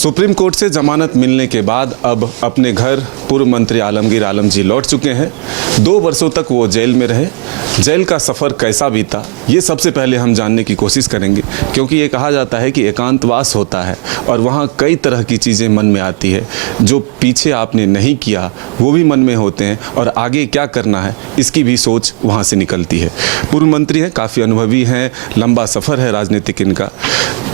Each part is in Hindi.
सुप्रीम कोर्ट से जमानत मिलने के बाद अब अपने घर पूर्व मंत्री आलमगीर आलम जी लौट चुके हैं। 2 वर्षों तक वो जेल में रहे। जेल का सफ़र कैसा बीता, ये सबसे पहले हम जानने की कोशिश करेंगे, क्योंकि ये कहा जाता है कि एकांतवास होता है और वहाँ कई तरह की चीज़ें मन में आती है। जो पीछे आपने नहीं किया वो भी मन में होते हैं और आगे क्या करना है इसकी भी सोच वहाँ से निकलती है। पूर्व मंत्री हैं, काफ़ी अनुभवी हैं, लंबा सफ़र है राजनीतिक इनका।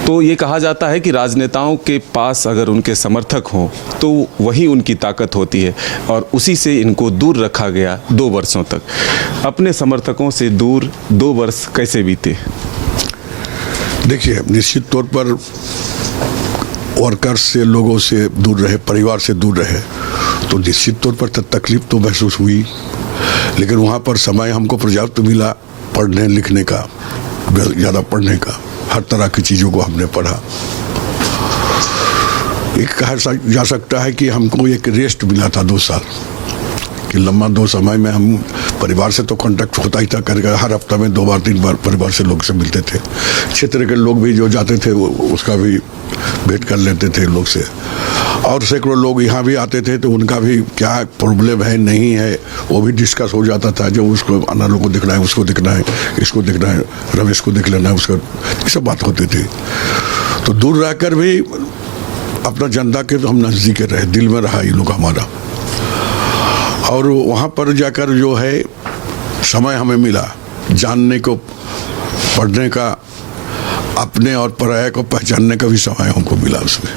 तो ये कहा जाता है कि राजनेताओं के पास अगर उनके समर्थक हों तो वही उनकी ताकत होती है और उसी से इनको दूर रखा गया 2 वर्षों तक। अपने समर्थकों से दूर 2 वर्ष कैसे बीते? देखिए, निश्चित तौर पर वर्कर्स से, लोगों से दूर रहे, परिवार से दूर रहे, तो निश्चित तौर पर तकलीफ तो महसूस हुई। लेकिन वहाँ पर समय हमको पर्याप्त मिला पढ़ने लिखने का, ज़्यादा पढ़ने का, हर तरह की चीज़ों को हमने पढ़ा। एक कहा जा सकता है कि हमको एक रेस्ट मिला था 2 साल कि लंबा 2 समय में हम परिवार से तो कांटेक्ट होता ही था, करके हर हफ्ता में 2 बार 3 बार परिवार से लोग से मिलते थे। क्षेत्र के लोग भी जो जाते थे वो उसका भी भेंट कर लेते थे लोग से, और सैकड़ों लोग यहाँ भी आते थे तो उनका भी क्या प्रॉब्लम है नहीं है वो भी डिस्कस हो जाता था। जो उसको अनारों को देखना है, उसको देखना है, इसको देखना है, रमेश को देख लेना है, उसका ये सब बात होती थी। तो दूर रहकर भी अपना जनता के तो हम नज़दीक रहे, दिल में रहा ये लोग हमारा। और वहाँ पर जाकर जो है समय हमें मिला जानने को, पढ़ने का, अपने और पराया को पहचानने का भी समय हमको मिला उसमें,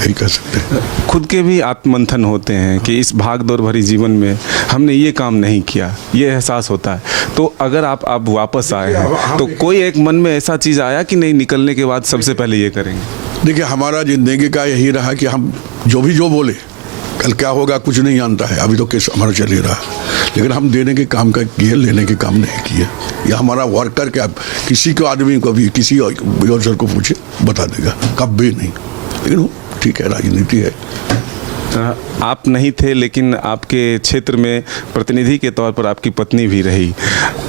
यही कह सकते हैं। खुद के भी आत्ममंथन होते हैं कि इस भाग दौड़ भरी जीवन में हमने ये काम नहीं किया, ये एहसास होता है। तो अगर आप वापस आए हैं तो कोई एक मन में ऐसा चीज़ आया कि नहीं, निकलने के बाद सबसे पहले ये करेंगे? देखिए, हमारा ज़िंदगी का यही रहा कि हम जो बोले, कल क्या होगा कुछ नहीं जानता है, अभी तो केस हमारा चल ही रहा, लेकिन हम देने के काम का किए, लेने के काम नहीं किए। या हमारा वर्कर क्या, किसी को आदमी को भी किसी ऑफिसर को पूछे बता देगा, कभी नहीं। लेकिन ठीक है, राजनीति है। आप नहीं थे लेकिन आपके क्षेत्र में प्रतिनिधि के तौर पर आपकी पत्नी भी रही।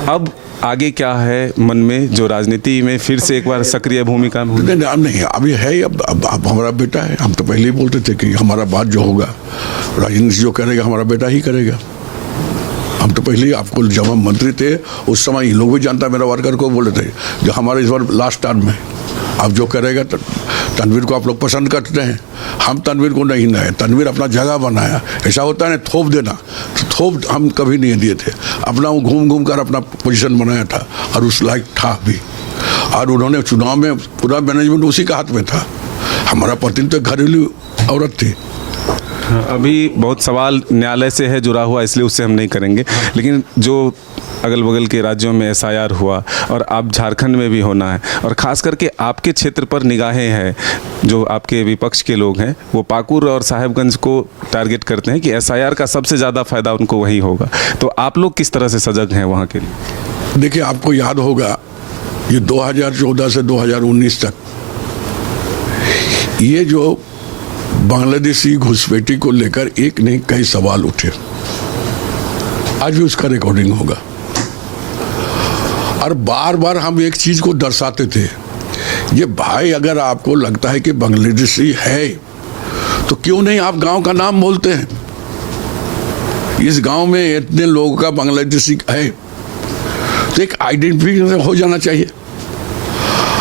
अब आगे क्या है मन में, जो राजनीति में फिर से एक बार सक्रिय भूमिका में? नहीं, अभी है, अब हमारा बेटा है। हम तो पहले ही बोलते थे कि हमारा बात जो होगा, राजनीति जो करेगा हमारा बेटा ही करेगा। हम तो पहले ही, आपको जब हम मंत्री थे उस समय ये लोग भी जानता, मेरा वर्कर को बोले थे जो हमारे इस बार लास्ट टर्म में अब जो करेगा तनवीर को आप लोग पसंद करते हैं, हम तनवीर को नहीं है, तनवीर अपना जगह बनाया। ऐसा होता है ना, थोप देना, तो थोप हम कभी नहीं दिए थे, अपना वो घूम कर अपना पोजीशन बनाया था और उस लायक था भी। और उन्होंने चुनाव में पूरा मैनेजमेंट उसी का हाथ में था। हमारा पत्नी तो घरेलू औरत थी। अभी बहुत सवाल न्यायालय से है जुड़ा हुआ, इसलिए उससे हम नहीं करेंगे। लेकिन जो अगल बगल के राज्यों में SIR हुआ और आप झारखंड में भी होना है, और ख़ास करके आपके क्षेत्र पर निगाहें हैं, जो आपके विपक्ष के लोग हैं वो पाकुर और साहेबगंज को टारगेट करते हैं कि SIR का सबसे ज़्यादा फ़ायदा उनको वही होगा। तो आप लोग किस तरह से सजग हैं वहाँ के लिए? देखिए, आपको याद होगा ये 2014 से 2019 तक ये जो बांग्लादेशी घुसपैठी को लेकर एक नहीं कई सवाल उठे, आज भी उसका रिकॉर्डिंग होगा। और बार बार हम एक चीज को दर्शाते थे, ये भाई अगर आपको लगता है कि बांग्लादेशी है तो क्यों नहीं आप गांव का नाम बोलते हैं? इस गांव में इतने लोगों का बांग्लादेशी है तो एक आइडेंटिफिकेशन हो जाना चाहिए।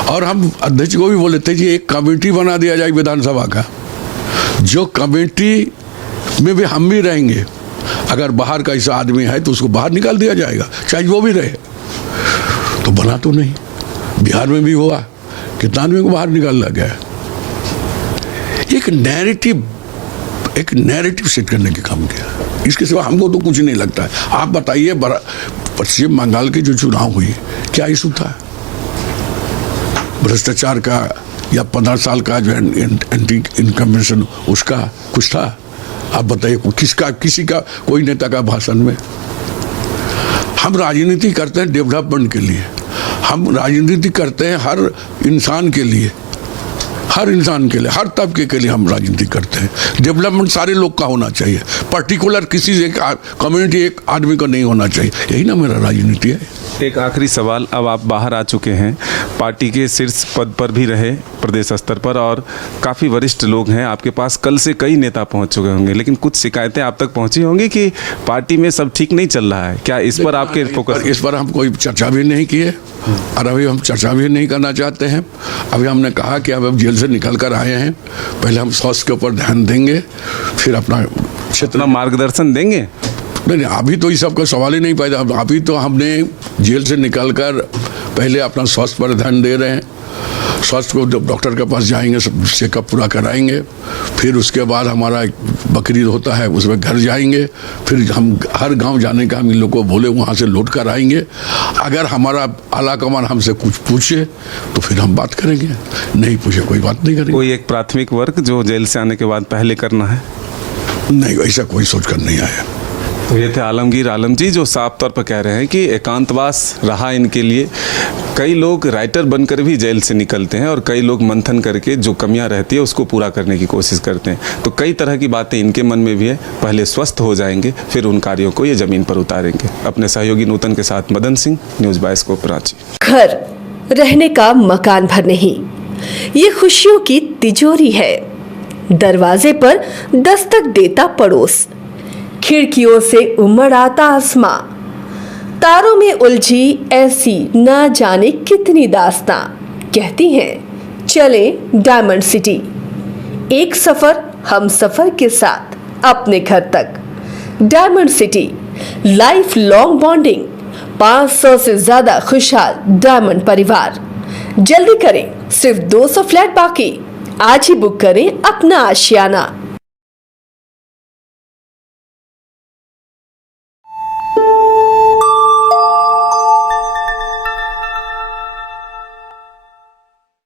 और हम अध्यक्ष को भी बोले थे कि एक कमेटी बना दिया जाए विधानसभा का, जो कमेटी में भी हम भी रहेंगे। अगर बाहर का ऐसा आदमी है तो उसको बाहर निकाल दिया जाएगा, चाहे वो भी रहे। तो बना तो नहीं, बिहार में भी हुआ, कितना आदमी को बाहर निकाला गया। एक नैरेटिव सेट करने के काम किया, इसके सिवा हमको तो कुछ नहीं लगता है। आप बताइए, पश्चिम बंगाल की जो चुनाव हुई, क्या इशू था? भ्रष्टाचार का या 15 साल का जो एंटी इनकम्बेंशन उसका कुछ था? आप बताइए, किसी का कोई नेता का भाषण में? हम राजनीति करते हैं डेवलपमेंट के लिए, हम राजनीति करते हैं हर इंसान के लिए, हर तबके के लिए हम राजनीति करते हैं। डेवलपमेंट सारे लोग का होना चाहिए, पर्टिकुलर किसी एक कम्युनिटी, एक आदमी को नहीं होना चाहिए। यही ना मेरा राजनीति है। एक आखिरी सवाल, अब आप बाहर आ चुके हैं, पार्टी के शीर्ष पद पर भी रहे प्रदेश स्तर पर और काफ़ी वरिष्ठ लोग हैं आपके पास, कल से कई नेता पहुंच चुके होंगे, लेकिन कुछ शिकायतें आप तक पहुंची होंगी कि पार्टी में सब ठीक नहीं चल रहा है, क्या इस पर आपके फोकस? इस पर हम कोई चर्चा भी नहीं किए और अभी हम चर्चा भी नहीं करना चाहते हैं। अभी हमने कहा कि अब जेल से निकल कर आए हैं, पहले हम स्वास्थ्य के ऊपर ध्यान देंगे, फिर अपना क्षेत्र मार्गदर्शन देंगे। नहीं, अभी तो इस सब का सवाल ही नहीं पैदा। अभी तो हमने जेल से निकलकर पहले अपना स्वास्थ्य पर ध्यान दे रहे हैं। स्वास्थ्य को जब डॉक्टर के पास जाएंगे, सब चेकअप पूरा कराएंगे, फिर उसके बाद हमारा बकरीद होता है, उसमें घर जाएंगे, फिर हम हर गांव जाने का हम इन लोग को बोले वहाँ से लौट कर आएंगे। अगर हमारा आला कमान हमसे कुछ पूछे तो फिर हम बात करेंगे, नहीं पूछे कोई बात नहीं करेंगे। कोई एक प्राथमिक वर्क जो जेल से आने के बाद पहले करना है? नहीं, ऐसा कोई सोच कर नहीं आया। तो ये थे आलमगीर आलम जी जो साफ तौर पर कह रहे हैं कि एकांतवास रहा इनके लिए। कई लोग राइटर बनकर भी जेल से निकलते हैं और कई लोग मंथन करके जो कमियां रहती है उसको पूरा करने की कोशिश करते हैं। तो कई तरह की बातें इनके मन में भी है, पहले स्वस्थ हो जाएंगे फिर उन कार्यों को ये ज़मीन पर उतारेंगे। अपने सहयोगी नूतन के साथ मदन सिंह, न्यूज़ बाइस्कोप रांची। घर रहने का मकान भर नहीं, ये खुशियों की तिजोरी है। दरवाजे पर दस्तक देता पड़ोस, खिड़कियों से उमड़ आता आसमां, तारों में उलझी ऐसी ना जाने कितनी दास्तां। कहती हैं चले डायमंड सिटी, एक सफर हम सफर के साथ अपने घर तक। Diamond city, life long bonding, 500 से ज्यादा खुशहाल डायमंड परिवार। जल्दी करें, सिर्फ 200 फ्लैट बाकी। आज ही बुक करें अपना आशियाना।